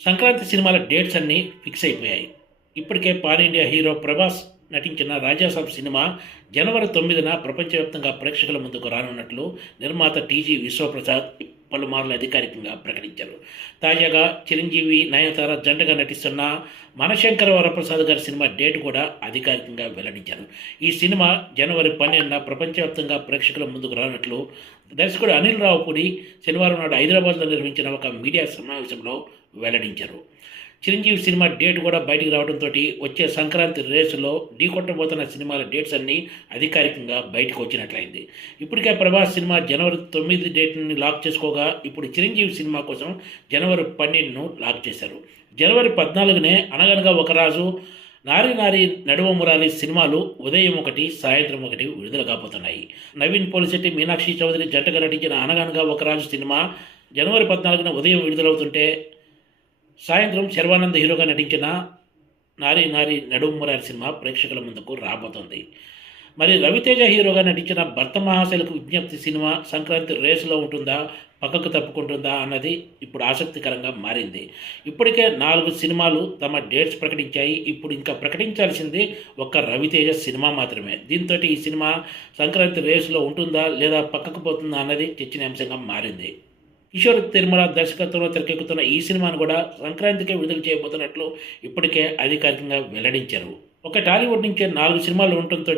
సంక్రాంతి సినిమాల డేట్స్ అన్నీ ఫిక్స్ అయిపోయాయి. ఇప్పటికే పాన్ ఇండియా హీరో ప్రభాస్ నటించిన 'రాజాసాబ్' సినిమా జనవరి 9న ప్రపంచవ్యాప్తంగా ప్రేక్షకుల ముందుకు రానున్నట్లు నిర్మాత టీజీ విశ్వప్రసాద్ పలుమార్లు అధికారికంగా ప్రకటించారు. తాజాగా చిరంజీవి, నయనతార జంటగా నటిస్తున్న 'మనశంకర వరప్రసాద్' గారి సినిమా డేట్ కూడా అధికారికంగా వెల్లడించారు. ఈ సినిమా జనవరి 12న ప్రపంచవ్యాప్తంగా ప్రేక్షకుల ముందుకు రానున్నట్లు దర్శకుడు అనిల్ రావుపూడి శనివారం నాడు హైదరాబాద్లో నిర్వహించిన ఒక మీడియా సమావేశంలో వెల్లడించారు. చిరంజీవి సినిమా డేట్ కూడా బయటికి రావడంతో వచ్చే సంక్రాంతి రేసులో ఢీకొట్టబోతున్న సినిమాల డేట్స్ అన్నీ అధికారికంగా బయటకు వచ్చినట్లయింది. ఇప్పటికే ప్రభాస్ సినిమా జనవరి 9 డేట్ని లాక్ చేసుకోగా ఇప్పుడు చిరంజీవి సినిమా కోసం జనవరి 12ను లాక్ చేశారు. జనవరి 14నే అనగనగా ఒక రాజు, నారి నారి నడుమ మురారి సినిమాలు ఉదయం ఒకటి, సాయంత్రం ఒకటి విడుదల కాబోతున్నాయి. నవీన్ పోలిశెట్టి, మీనాక్షి చౌదరి జంటగా నటించిన అనగనగా ఒక రాజు సినిమా జనవరి 14న ఉదయం విడుదలవుతుంటే, సాయంత్రం శర్వానంద్ హీరోగా నటించిన నారి నారి నడుమ మురారి సినిమా ప్రేక్షకుల ముందుకు రాబోతోంది. మరి రవితేజ హీరోగా నటించిన భర్త మహాశైలకు విజ్ఞప్తి సినిమా సంక్రాంతి రేసులో ఉంటుందా, పక్కకు తప్పుకుంటుందా అన్నది ఇప్పుడు ఆసక్తికరంగా మారింది. ఇప్పటికే 4 సినిమాలు తమ డేట్స్ ప్రకటించాయి. ఇప్పుడు ఇంకా ప్రకటించాల్సింది ఒక్క రవితేజ సినిమా మాత్రమే. దీంతో ఈ సినిమా సంక్రాంతి రేసులో ఉంటుందా లేదా పక్కకు పోతుందా అన్నది చర్చనీయాంశంగా మారింది. కిషోర్ తిరుమల దర్శకత్వంలో తెరకెక్కుతున్న ఈ సినిమాను కూడా సంక్రాంతికే విడుదల చేయబోతున్నట్లు ఇప్పటికే అధికారికంగా వెల్లడించారు. ఒక టాలీవుడ్ నుంచే 4 సినిమాలు ఉండటంతో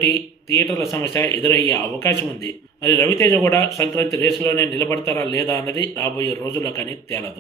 థియేటర్ల సమస్య ఎదురయ్యే అవకాశం ఉంది. మరి రవితేజ కూడా సంక్రాంతి రేసులోనే నిలబడతారా లేదా అన్నది రాబోయే రోజుల్లో కానీ తేలదు.